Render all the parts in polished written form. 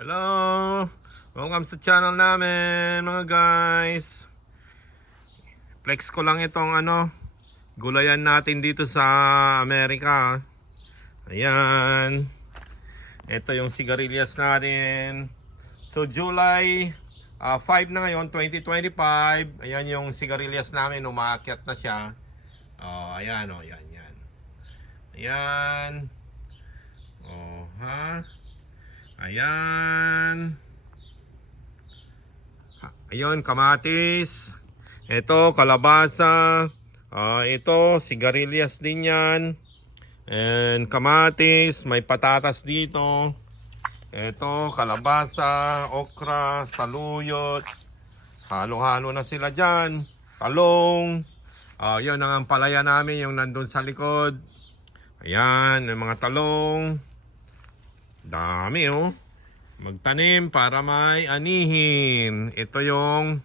Hello! Welcome sa channel namin mga guys. Flex ko lang itong gulayan natin dito sa Amerika. Ayan. Ito yung sigarilyas natin. So July 5 na ngayon, 2025. Ayan yung sigarilyas namin, umaakyat na siya. Ayan yan, yan. Ayan. Ayan. Ayun, kamatis. Ito, kalabasa. Ito, sigarilyas din yan. And kamatis, may patatas dito. Ito, kalabasa, okra, saluyot. Halo-halo na sila dyan. Talong. Yun ang ampalaya namin, yung nandun sa likod. Ayan, yung mga talong. Dami magtanim para may anihin. Ito yung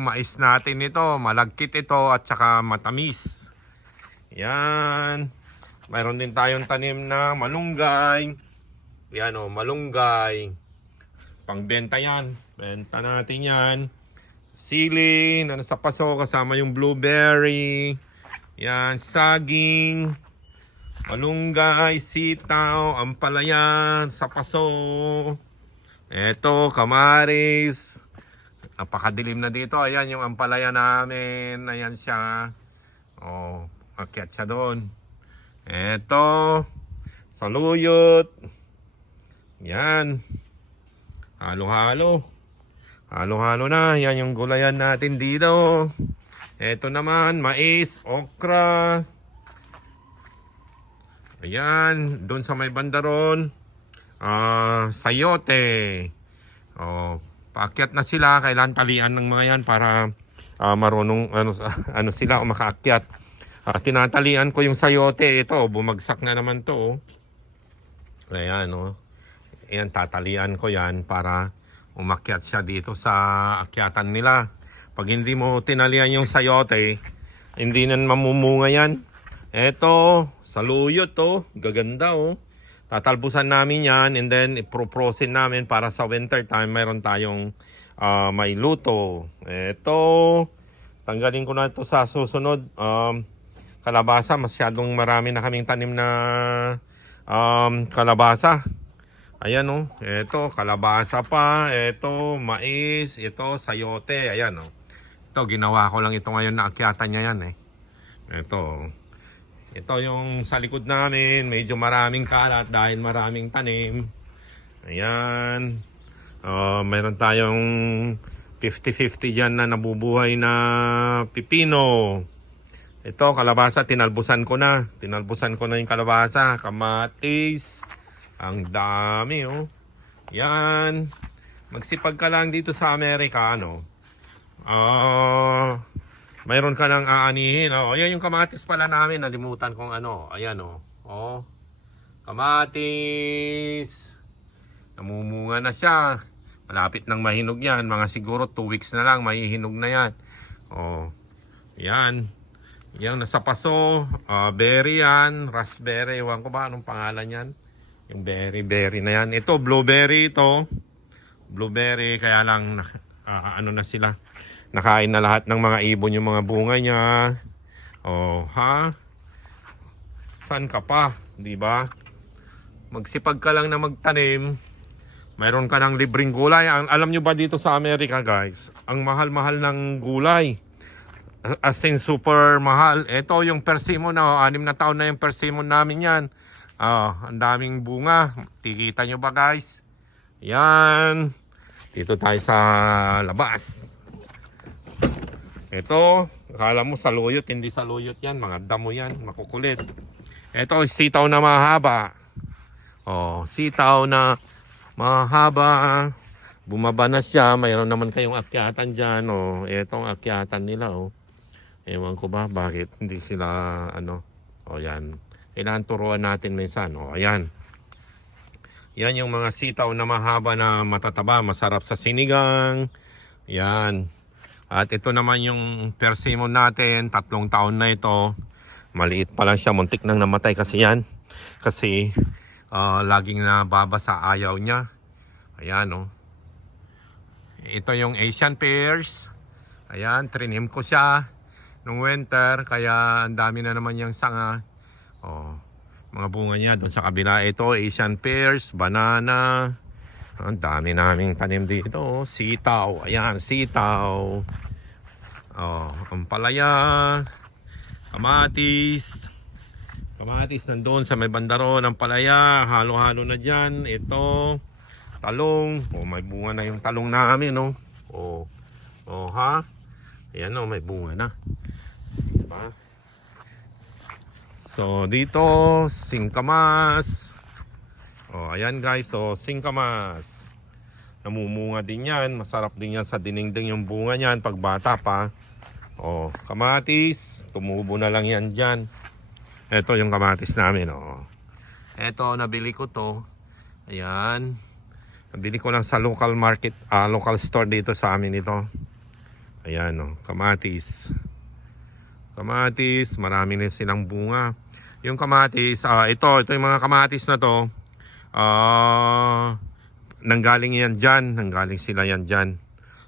mais natin ito. Malagkit ito at saka matamis. Yan. Mayroon din tayong tanim na malunggay. Yan malunggay. Pangbenta yan. Benta natin yan. Sili na nasa paso kasama yung blueberry. Yan, saging. Malunggay, sitaw, ampalaya, sapaso. Eto, kamaris. Napakadilim na dito. Ayan yung ampalaya namin. Ayan siya. Akyat siya doon. Eto, saluyot. Yan. Halo-halo. Halo-halo na. Yan yung gulayan natin dito. Eto naman, mais, okra. Ayan, doon sa may bandaron, sayote. Paakyat na sila, kailangan talian ng mga yan para marunong sila makaakyat. Tinatalian ko yung sayote, ito, bumagsak na naman to. Ayan, ayan, tatalian ko yan para umakyat siya dito sa akyatan nila. Pag hindi mo tinalian yung sayote, hindi na mamumunga yan. Eto, saluyot gaganda Tatalbusan namin yan and then iproprosin namin para sa winter time mayroon tayong may luto. Eto, tanggalin ko na ito sa susunod. Kalabasa, masyadong marami na kaming tanim na kalabasa. Ayan eto, kalabasa pa. Eto, mais. Ito, sayote. Ayan Ito, ginawa ko lang ito ngayon na akyatan niya yan Ito yung sa likod namin, medyo maraming kalat dahil maraming tanim. Ayan. Meron tayong 50-50 dyan na nabubuhay na pipino. Ito, kalabasa, tinalbusan ko na. Tinalbusan ko na yung kalabasa. Kamatis. Ang dami Yan. Magsipag ka lang dito sa Amerika, mayroon ka nang aanihin. Ayan yung kamatis pala namin. Nalimutan kong Ayan kamatis. Namumunga na siya. Malapit nang mahinog yan. Mga siguro 2 weeks na lang mahihinog na yan. Yan. Yan nasa paso. Berry yan. Raspberry. Ewan ko ba anong pangalan yan. Yung berry na yan. Ito blueberry ito. Blueberry. Kaya lang na sila. Nakain na lahat ng mga ibon yung mga bunga niya. Saan ka pa? Diba? Magsipag ka lang na magtanim. Mayroon ka ng libreng gulay. Alam nyo ba dito sa Amerika guys? Ang mahal-mahal ng gulay. As in super mahal. Ito yung persimmon 6 na taon na yung persimmon namin yan. Ang daming bunga. Tikita nyo ba guys? Yan. Dito tayo sa labas. Ito, akala mo saluyot, hindi saluyot yan. Mga damo yan, makukulit. Ito, sitaw na mahaba. Sitaw na mahaba. Bumaba na siya. Mayroon naman kayong akyatan dyan. Itong akyatan nila. Ewan ko ba, bakit hindi sila, yan. Kailangan turuan natin minsan. Ayan. Yan yung mga sitaw na mahaba na matataba. Masarap sa sinigang. Yan. At ito naman yung persimmon natin, 3 taon na ito. Maliit pa lang siya, muntik nang namatay kasi yan. Kasi laging nababasa, ayaw niya. Ayan, oh. Ito yung Asian pears. Ayan, trinim ko siya nung winter. Kaya ang dami na naman yung sanga. Oh, mga bunga niya doon sa kabila. Ito, Asian pears, banana. Ang dami naming tanim dito. Oh. Sitaw. Ayan, sitaw. Oh, ampalaya. Kamatis. Kamatis nandun sa may bandaro ng palaya. Halo-halo na dyan. Ito. Talong. Oh, may bunga na yung talong namin, no? Oh. Oh, ha? Ayan, oh, may bunga na. Diba? So, dito, singkamas. Oh, ayan guys, so singkamas. Namumunga din yan. Masarap din yan sa dinengdeng yung bunga niyan pag bata pa. Oh, kamatis. Tumubo na lang yan dyan. Ito yung kamatis namin, oh. Ito, nabili ko to. Ayan. Nabili ko lang sa local market, local store dito sa amin ito. Ayan, oh, kamatis. Kamatis, marami na silang bunga. Yung kamatis, ito yung mga kamatis na to. Nanggaling yan dyan. Nanggaling sila yan dyan.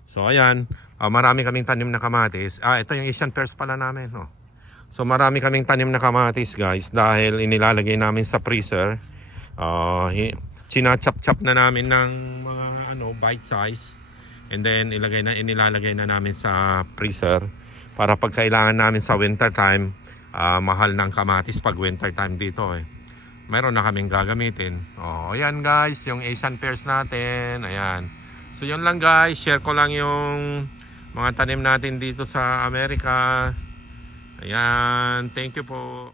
So, ayan. Marami kaming tanim na kamatis. Ito yung Asian pears pala namin, oh. So marami kaming tanim na kamatis guys dahil inilalagay namin sa freezer. China-chop-chop na namin ng mga bite size. And then inilalagay na namin sa freezer para pag kailangan namin sa winter time. Mahal ng kamatis pag winter time dito eh. Mayroon na kaming gagamitin. Ayan guys, yung Asian pears natin. Ayan. So yun lang guys, share ko lang yung mga tanim natin dito sa Amerika. Ayan, thank you po.